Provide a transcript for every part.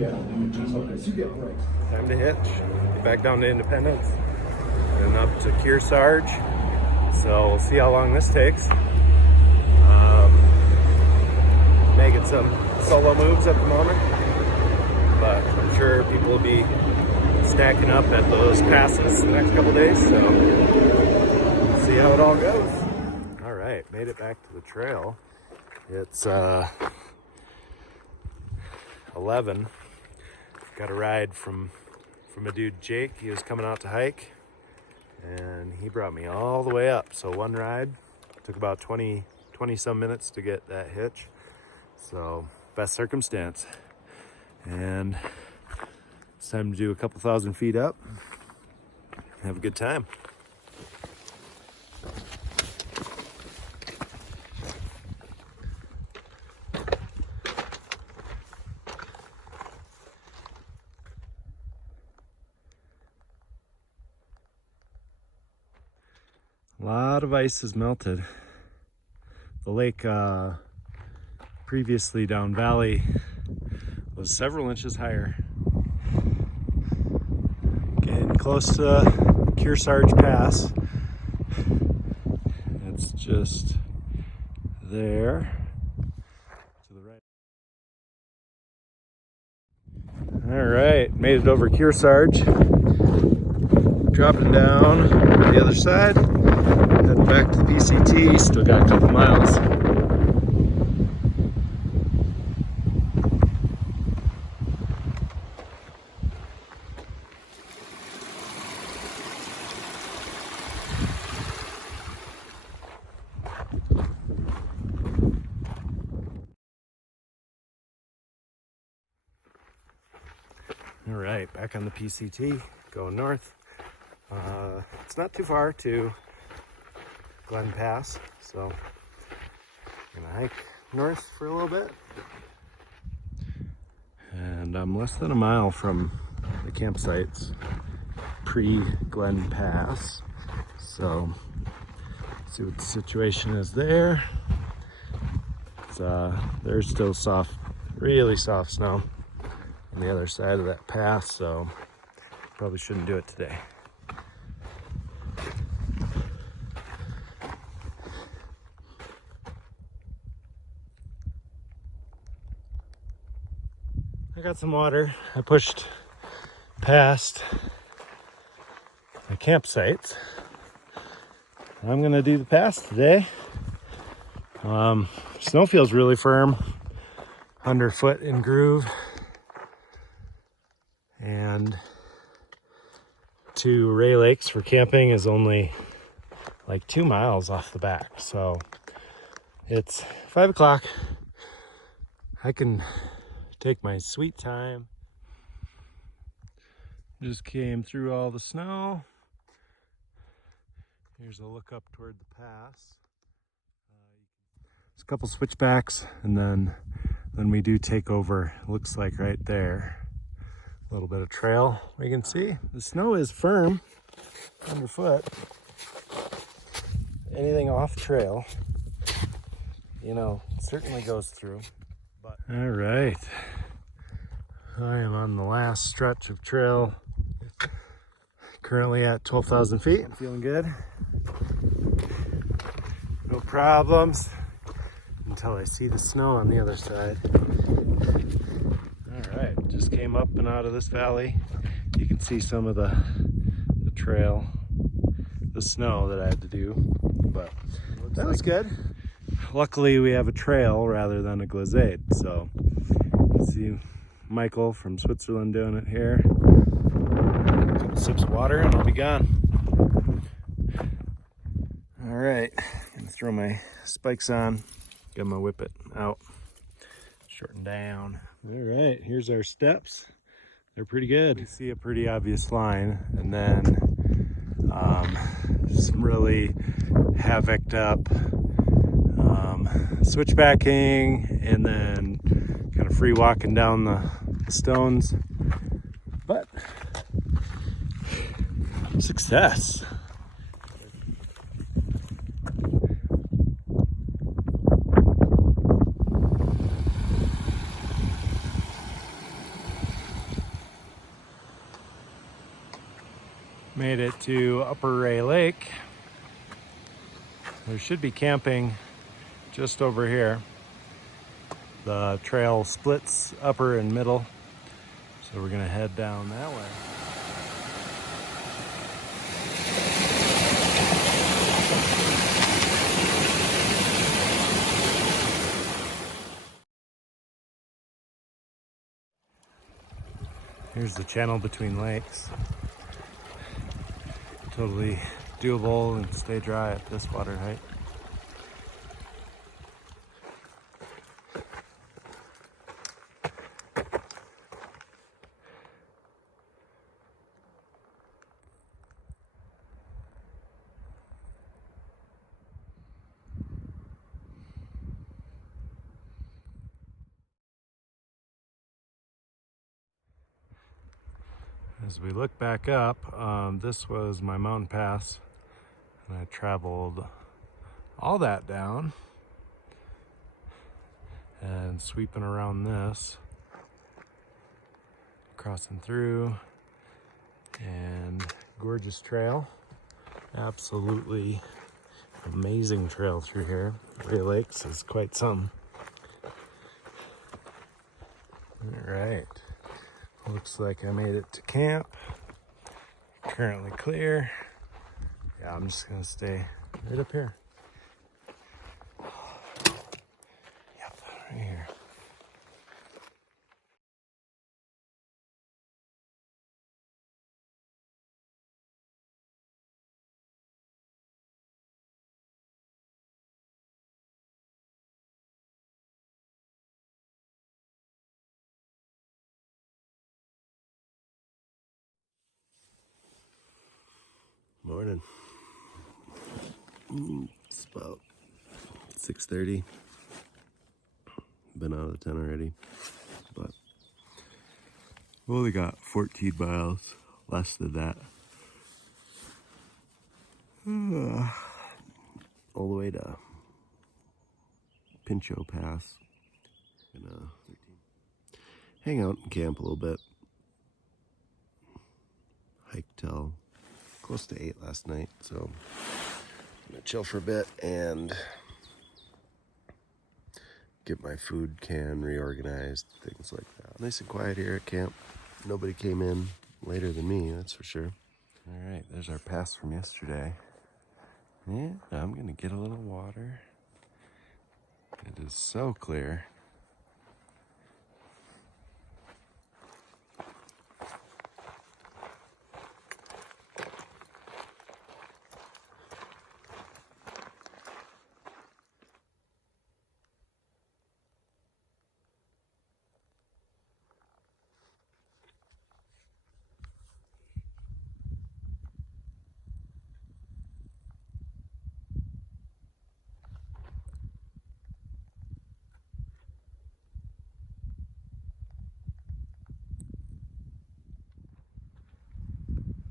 Time to hitch. Get back down to Independence and up to Kearsarge. So we'll see how long this takes. Making some solo moves at the moment, but I'm sure people will be stacking up at those passes the next couple days. So we'll see how it all goes. All right, made it back to the trail. It's 11. Got a ride from a dude, Jake. He was coming out to hike, and he brought me all the way up. So one ride took about 20 some minutes to get that hitch. So best circumstance. And it's time to do a couple thousand feet up. Have a good time. A lot of ice has melted. The lake previously down valley was several inches higher. Getting close to Kearsarge Pass. It's just there to the right. All right, made it over Kearsarge. Dropping down the other side. Heading back to the PCT, still got a couple miles. All right, back on the PCT, going north. It's not too far to Glen Pass, so I'm gonna hike north for a little bit. And I'm less than a mile from the campsites pre-Glen Pass, so let's see what the situation is there. There's still soft, really soft snow on the other side of that pass, so probably shouldn't do it today. I got some water. I pushed past the campsites. I'm gonna do the pass today. Snow feels really firm, underfoot in groove, and to Ray Lakes for camping is only like 2 miles off the back. So it's 5 o'clock. I can take my sweet time. Just came through all the snow. Here's a look up toward the pass. There's a couple switchbacks, and then we do take over. Looks like right there. A little bit of trail we can see. The snow is firm underfoot. Anything off trail, you know, certainly goes through. But all right, I am on the last stretch of trail. Currently at 12,000 feet. I'm feeling good. No problems until I see the snow on the other side. All right, just came up and out of this valley. You can see some of the trail, the snow that I had to do, but that was good. Luckily, we have a trail rather than a glissade, so you see Michael from Switzerland doing it here. A couple sips of water and I'll be gone. All right, gonna throw my spikes on, get my whippet out, shorten down. All right, here's our steps. They're pretty good. You see a pretty obvious line, and then some really havoced up switchbacking, and then kind of free walking down the stones. But success. Made it to Arrowhead Lake. There should be camping just over here. The trail splits upper and middle, so we're gonna head down that way. Here's the channel between lakes. Totally doable and stay dry at this water height. As we look back up, this was my mountain pass, and I traveled all that down and sweeping around this, crossing through, and gorgeous trail. Absolutely amazing trail through here. Arrowhead Lakes is quite some. All right. Looks like I made it to camp. Currently clear. Yeah, I'm just gonna stay right up here. Yep, right here. Morning. It's about 6:30. Been out of the tent already, but we only got 14 miles, less than that. All the way to Pincho Pass. Gonna hang out and camp a little bit. Hiked till close to 8 last night, so I'm gonna chill for a bit and get my food can reorganized, things like that. Nice and quiet here at camp. Nobody came in later than me, that's for sure. All right, there's our pass from yesterday. Yeah, I'm gonna get a little water. It is so clear.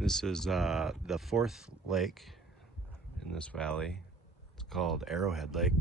This is the fourth lake in this valley. It's called Arrowhead Lake.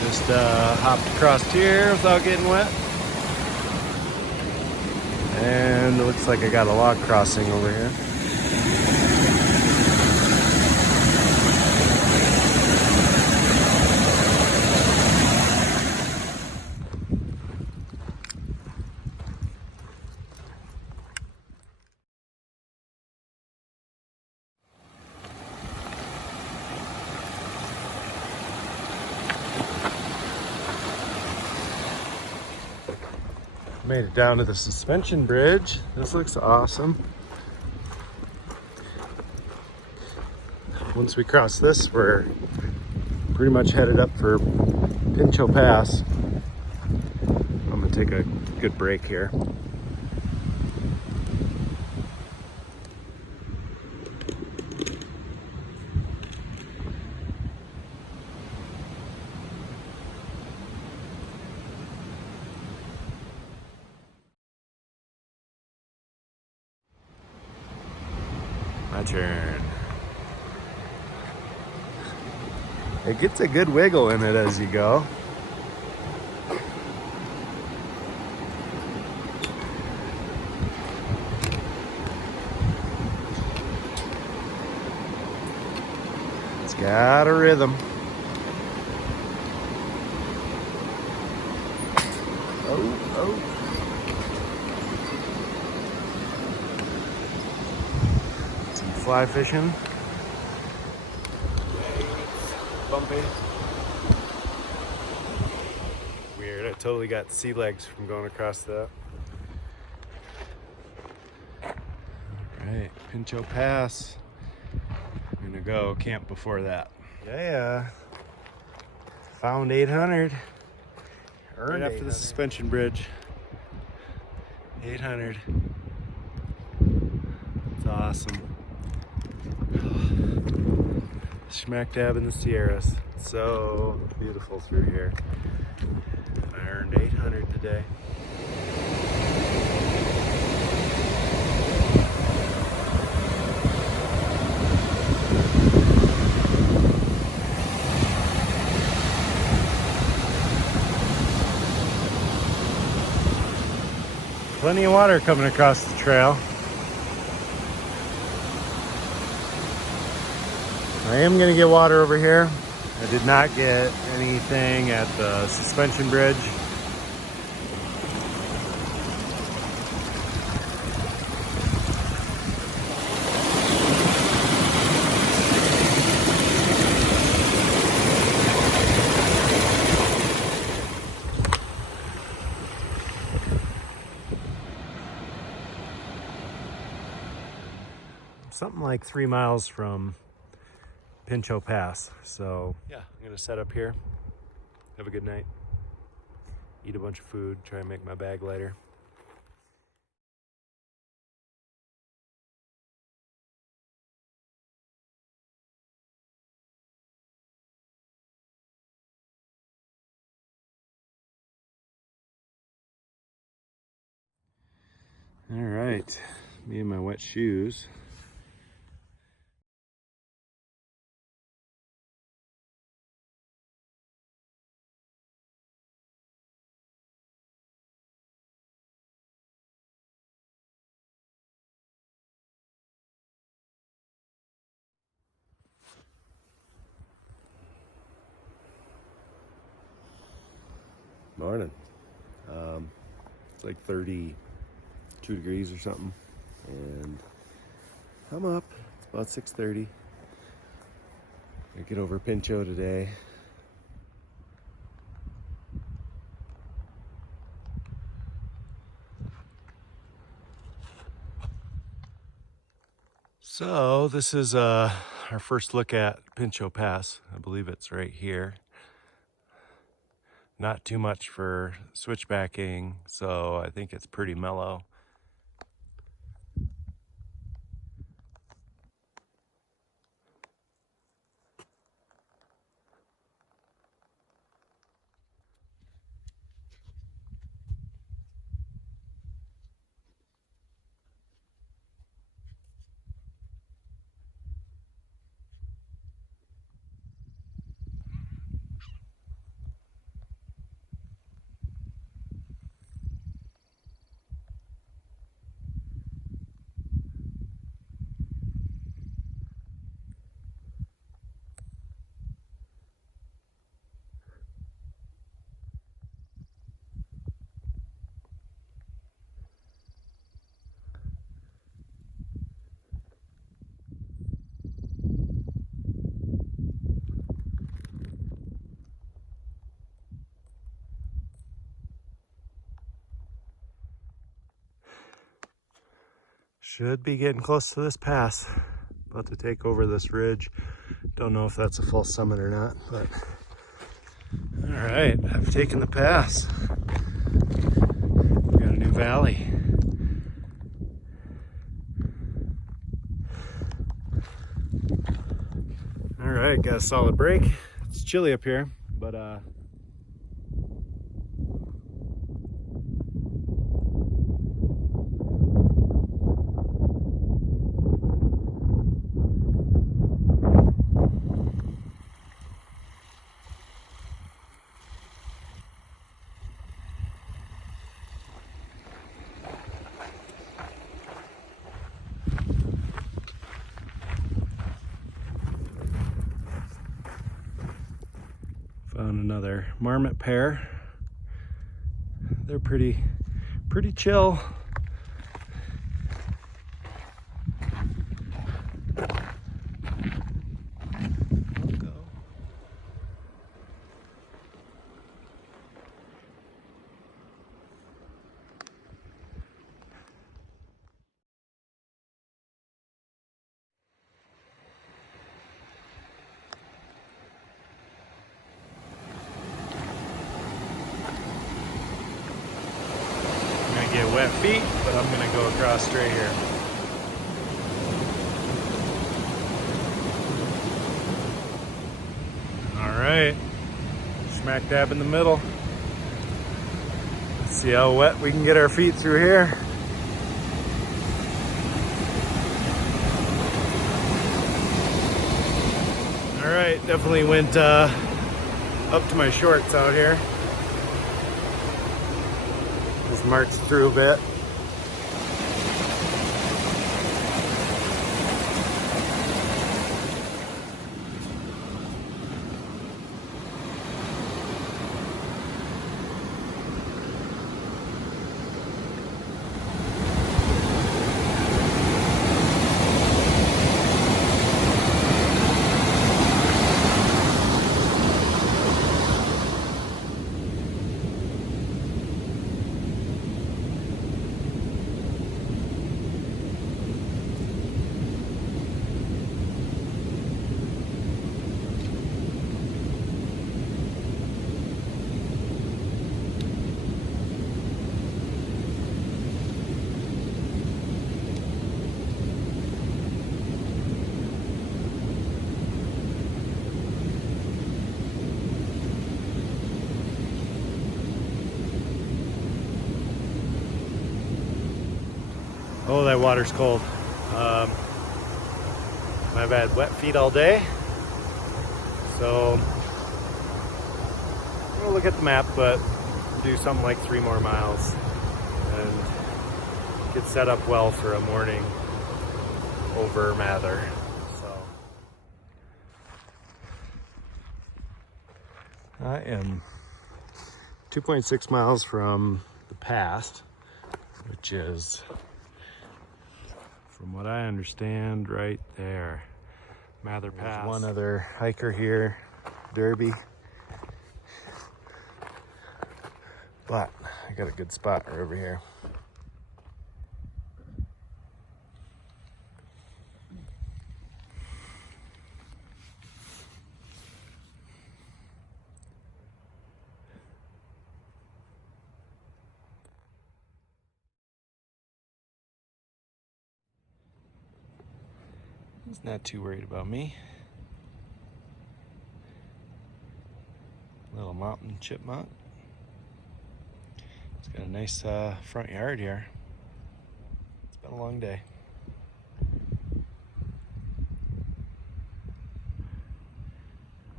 Just hopped across here without getting wet. And it looks like I got a log crossing over here. Made it down to the suspension bridge. This looks awesome. Once we cross this, we're pretty much headed up for Pincho Pass. I'm gonna take a good break here. My turn. It gets a good wiggle in it as you go. It's got a rhythm. Oh. Some fly fishing. Bumpy. Weird, I totally got sea legs from going across that. Alright, Pincho Pass. I'm gonna go camp before that. Yeah. Found 800. Right after the suspension bridge. 800. It's awesome. Smack dab in the Sierras. It's so beautiful through here. I earned 800 today. Plenty of water coming across the trail. I am going to get water over here. I did not get anything at the suspension bridge. Something like 3 miles from Pincho Pass. So yeah, I'm gonna set up here. Have a good night. Eat a bunch of food, try and make my bag lighter. All right, me and my wet shoes. Morning. It's like 32 degrees or something, and I'm up. It's about 6:30. I get over Pincho today. So this is our first look at Pincho Pass. I believe it's right here. Not too much for switchbacking, so I think it's pretty mellow. Should be getting close to this pass. About to take over this ridge. Don't know if that's a full summit or not, but all All right, I've taken the pass. We got a new valley. All right, got a solid break. It's chilly up here, but found another marmot pair. They're pretty chill. Get wet feet, but I'm gonna go across straight here. All right, smack dab in the middle. Let's see how wet we can get our feet through here. All right, definitely went up to my shorts out here. Just marched through a bit. Oh, that water's cold. I've had wet feet all day. So, I'm gonna look at the map, but do something like 3 more miles and get set up well for a morning over Mather. So, I am 2.6 miles from the pass, which is, from what I understand, right there. Mather Pass. There's one other hiker here, Derby. But I got a good spot right over here. He's not too worried about me. Little mountain chipmunk. It's got a nice front yard here. It's been a long day.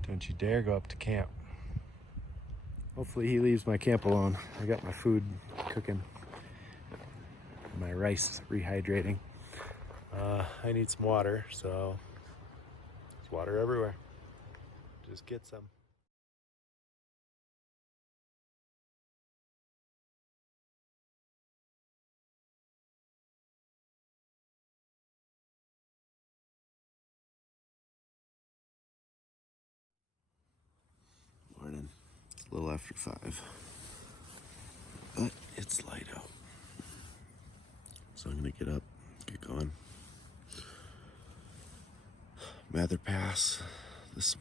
Don't you dare go up to camp. Hopefully he leaves my camp alone. I got my food cooking. My rice rehydrating. I need some water, so there's water everywhere. Just get some. Morning. It's a little after 5, but it's light out. So I'm gonna get up, get going. Mather Pass, this,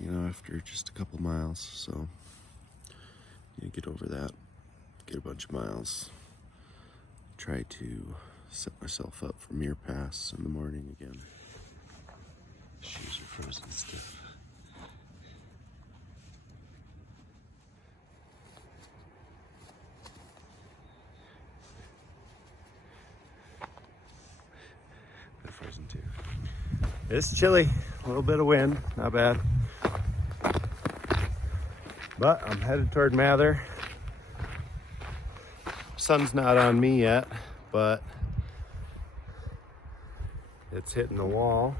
after just a couple miles, so Yeah, get over that, get a bunch of miles, try to set myself up for Mirror Pass in the morning again. Shoes are frozen stiff. They're frozen too. It's chilly, a little bit of wind, not bad. But I'm headed toward Mather. Sun's not on me yet, but it's hitting the wall.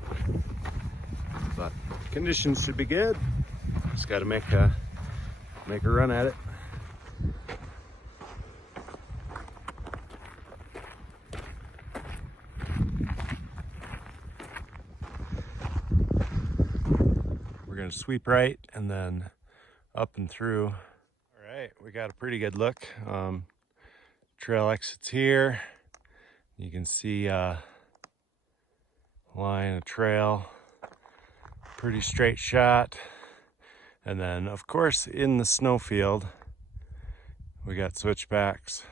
But conditions should be good. Just got to make a run at it. We're gonna sweep right and then up and through. All right, we got a pretty good look. Trail exits here. You can see line of trail, pretty straight shot. And then of course in the snowfield, we got switchbacks.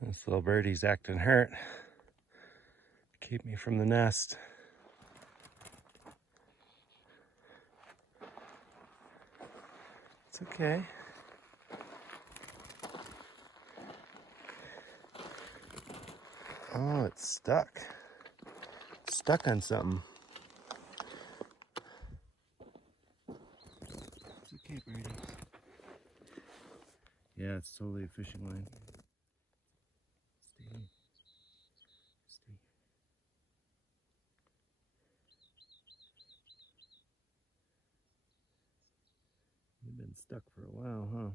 This little birdie's acting hurt. Keep me from the nest. It's okay. Oh, it's stuck. It's stuck on something. It's okay, birdie. Yeah, it's totally a fishing line. Stay. Stay. You've been stuck for a while, huh?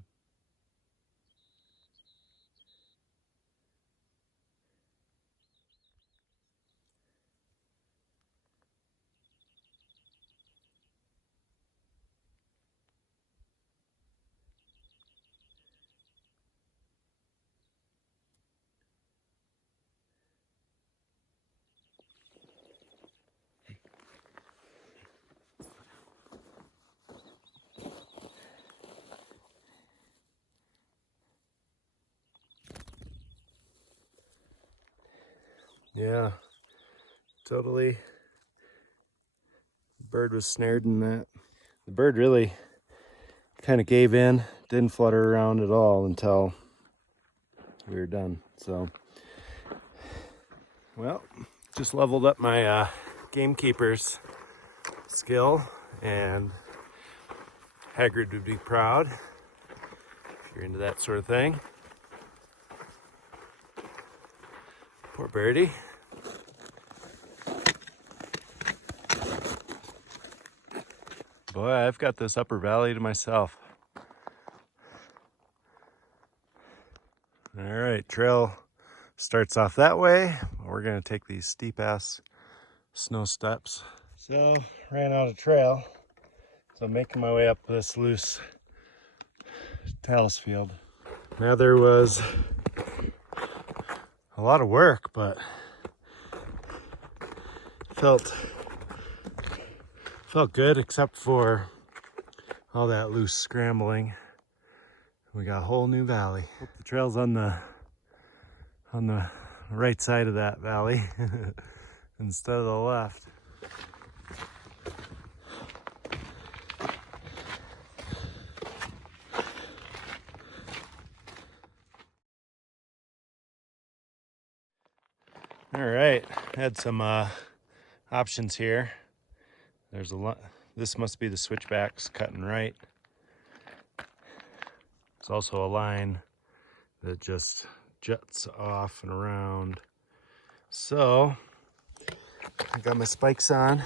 Yeah, totally. The bird was snared in that. The bird really kind of gave in, didn't flutter around at all until we were done. So, well, just leveled up my gamekeeper's skill, and Hagrid would be proud if you're into that sort of thing. Poor birdie. Boy, I've got this upper valley to myself. All right, trail starts off that way. We're gonna take these steep ass snow steps. So, ran out of trail. So I'm making my way up this loose talus field. Now there was a lot of work, but felt good except for all that loose scrambling. We got a whole new valley. Hope the trail's on the right side of that valley instead of the left. All right, had some options here. There's a lot. This must be the switchbacks cutting right. There's also a line that just juts off and around. So I got my spikes on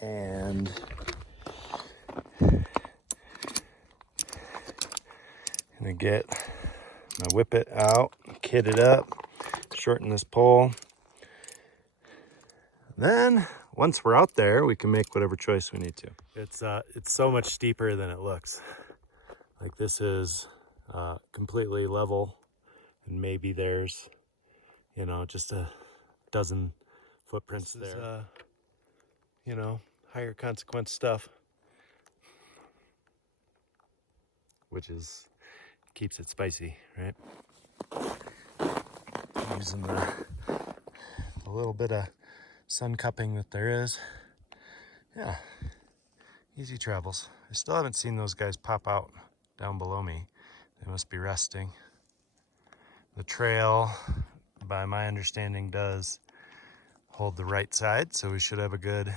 and gonna get my whippet out, kit it up, shorten this pole. Then once we're out there, we can make whatever choice we need to. It's so much steeper than it looks. Like this is completely level, and maybe there's, you know, just a dozen footprints there. Higher consequence stuff. which is keeps it spicy, right? Using the little bit of sun cupping that there is. Yeah, easy travels. I still haven't seen those guys pop out down below me. They must be resting. The trail, by my understanding, does hold the right side, so we should have a good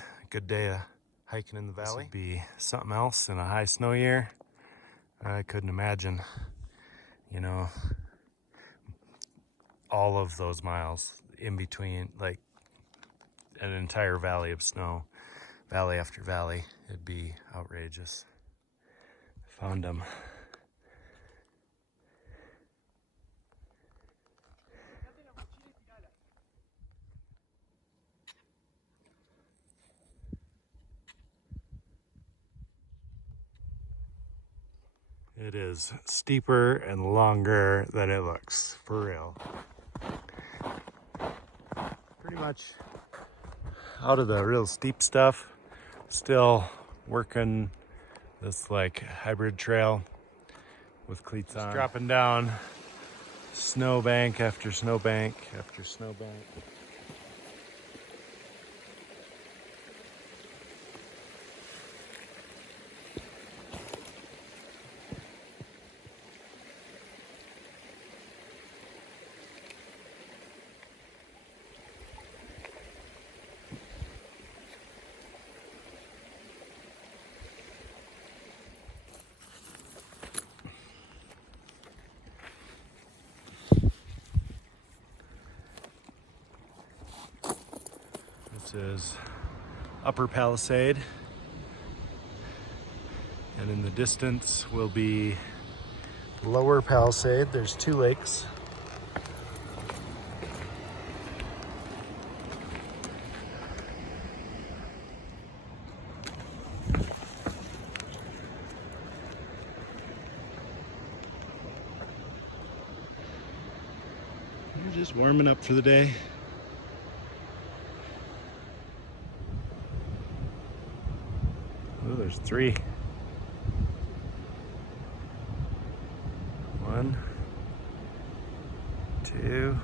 day of hiking in the valley. This would be something else in a high snow year. I couldn't imagine, you know, all of those miles in between, like an entire valley of snow, valley after valley. It'd be outrageous. Found them. It is steeper and longer than it looks, for real. Pretty much out of the real steep stuff. Still working this like hybrid trail with cleats on. Just dropping down snowbank after snowbank after snowbank. This is Upper Palisade, and in the distance will be Lower Palisade. There's two lakes. We're just warming up for the day. Oh, there's three. One, two,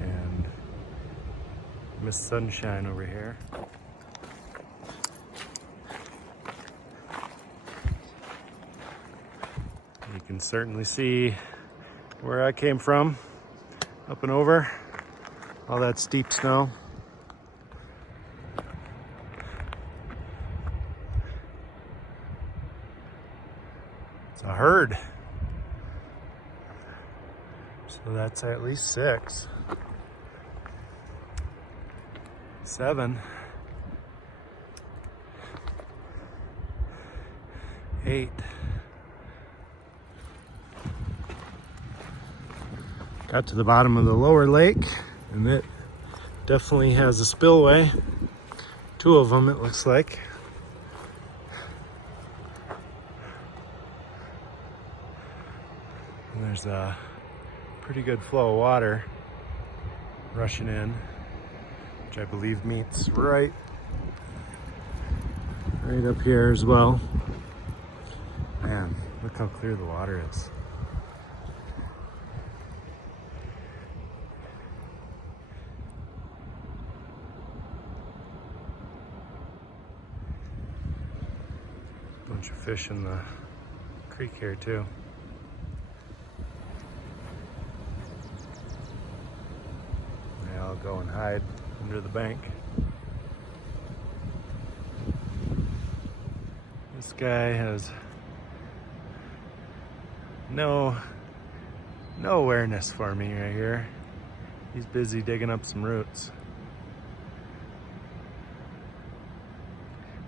and Miss Sunshine over here. You can certainly see where I came from, up and over, all that steep snow. It's a herd. So that's at least 6, 7, 8. Got to the bottom of the lower lake, and it definitely has a spillway. 2 of them, it looks like. And there's a pretty good flow of water rushing in, which I believe meets right up here as well. Man, look how clear the water is. Bunch of fish in the creek here too. They all go and hide under the bank. This guy has no awareness for me right here. He's busy digging up some roots.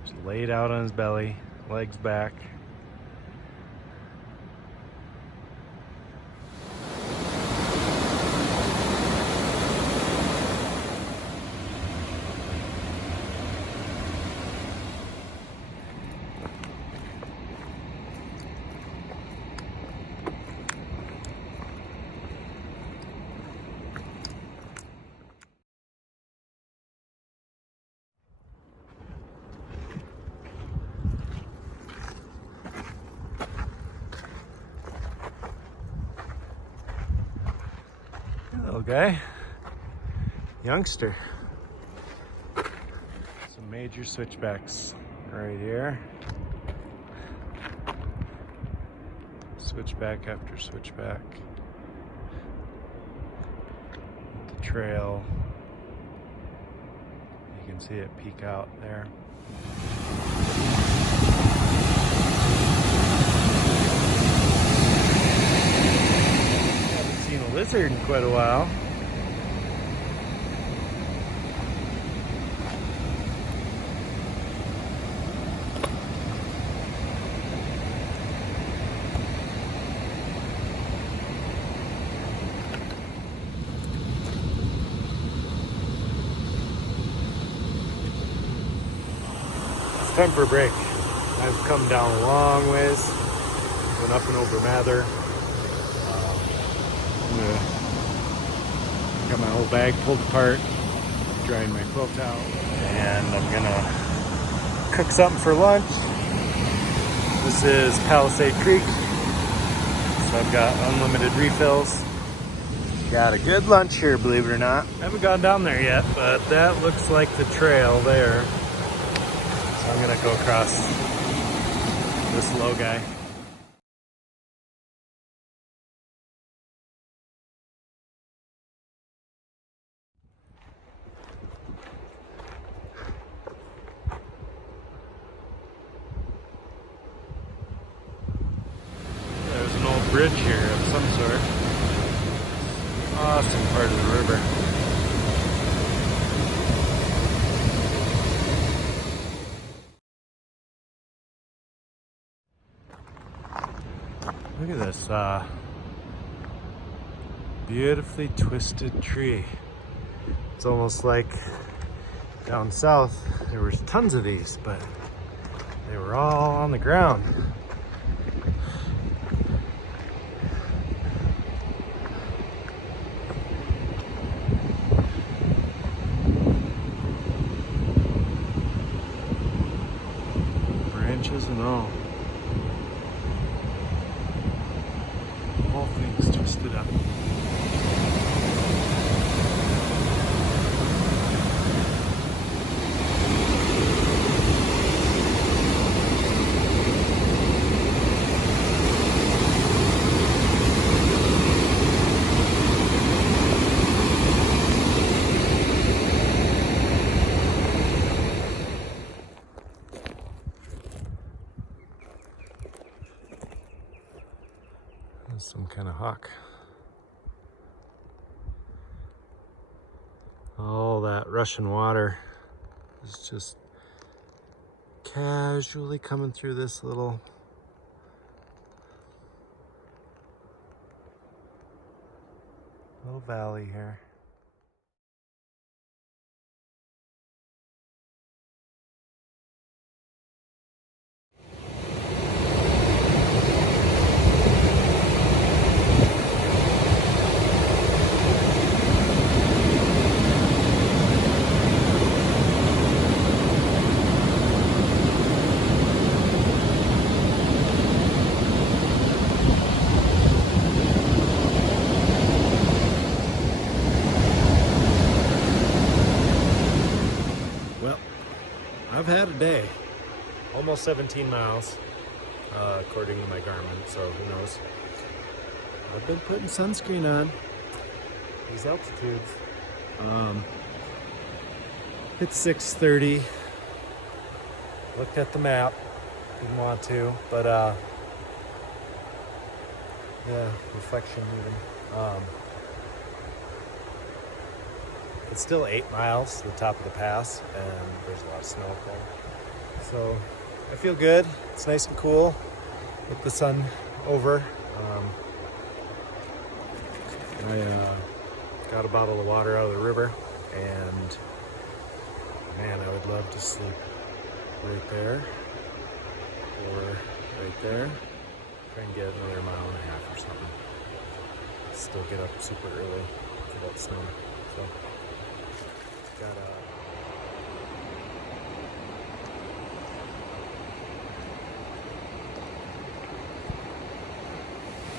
Just laid out on his belly, legs back. guy. Youngster. Some major switchbacks right here. Switchback after switchback. The trail. You can see it peek out there. Haven't seen a lizard in quite a while. Time for a break. I've come down a long ways. Went up and over Mather. Got my whole bag pulled apart, drying my quilt out, and I'm gonna cook something for lunch. This is Palisade Creek, so I've got unlimited refills. Got a good lunch here, believe it or not. I haven't gone down there yet, but that looks like the trail there. I'm gonna go across this low guy. There's an old bridge here of some sort. Awesome part of the river. Look at this beautifully twisted tree. It's almost like down south there was tons of these, but they were all on the ground. Branches and all. All things twisted up. Some kind of hawk. All that rushing water is just casually coming through this little valley here. I've had a day, almost 17 miles, according to my Garmin, so who knows. I've been putting sunscreen on these altitudes. It's 6:30. Looked at the map, didn't want to, but yeah, reflection even. It's still 8 miles to the top of the pass, and there's a lot of snow up there. So I feel good. It's nice and cool with the sun over. I got a bottle of water out of the river, and man, I would love to sleep right there or right there. Try and get another mile and a half or something. Still get up super early for that snow. So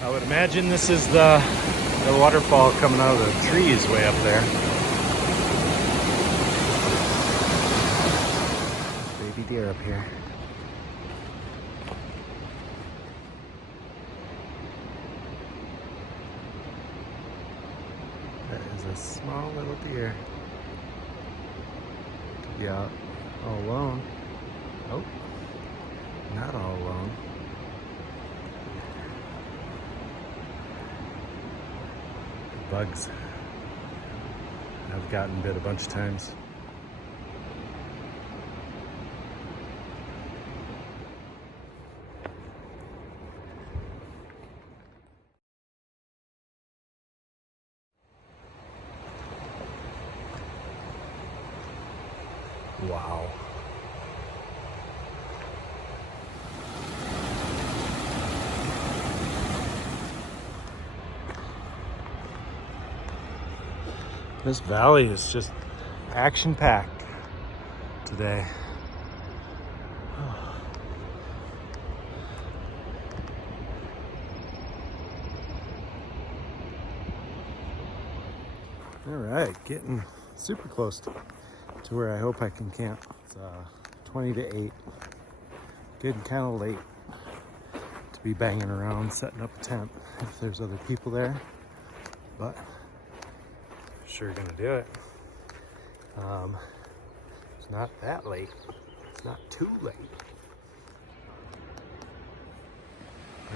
I would imagine this is the The waterfall coming out of the trees way up there. Baby deer up here. That is a small little deer. Could be out all alone. Oh, not all alone. Bugs. I've gotten bit a bunch of times. Wow. This valley is just action-packed today. All right, getting super close to where I hope I can camp. It's 20 to 8. Getting kind of late to be banging around, setting up a tent if there's other people there, but sure gonna do it. It's not that late. It's not too late.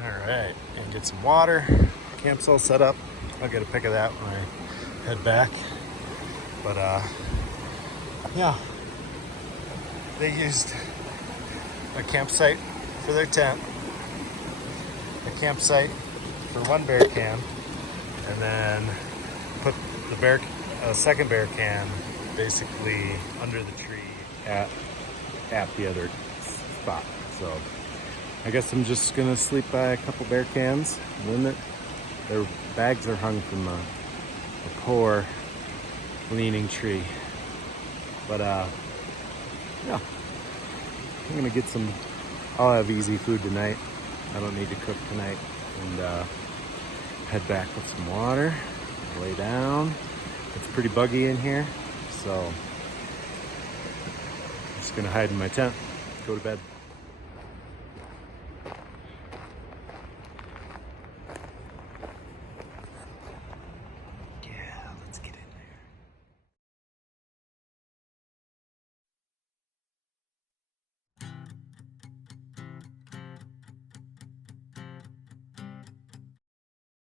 All right, and get some water. Camp's all set up. I'll get a pic of that when I head back. But yeah, they used a campsite for their tent, a campsite for one bear can, and then put the second bear can basically under the tree at the other spot. So I guess I'm just gonna sleep by a couple bear cans. Their bags are hung from a poor leaning tree. But yeah, I'm gonna get some. I'll have easy food tonight. I don't need to cook tonight, and head back with some water. Lay down. It's pretty buggy in here, so I'm just gonna hide in my tent, go to bed.